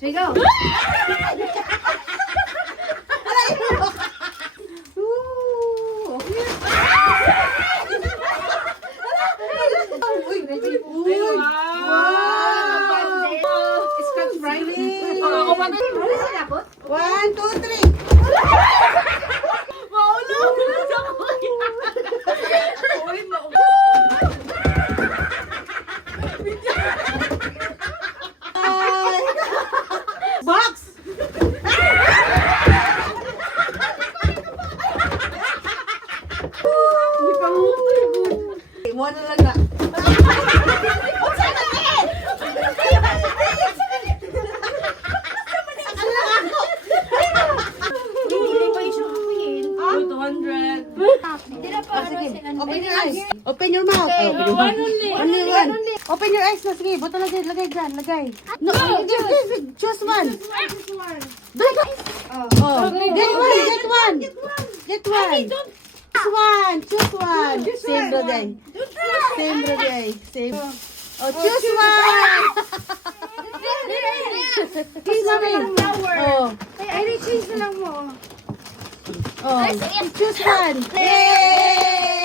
3, go! Uy, ready? Scotch Brite. Ano sila po? 1, 2, 3. Box! Hindi pa mo. One na lang na. Hindi pa yung sukuyin. 200. Hindi na pa. Sige, open your eyes. Open your mouth. Only one. Open your eyes na. Sige, buto lagay dyan. Lagay. No, choose one. Get one. Get one. Choose one. Same brother. Same brother. Same. Oh, choose one. Choose one. Oh. Ay, change na lang mo. Oh. Choose one. Yay!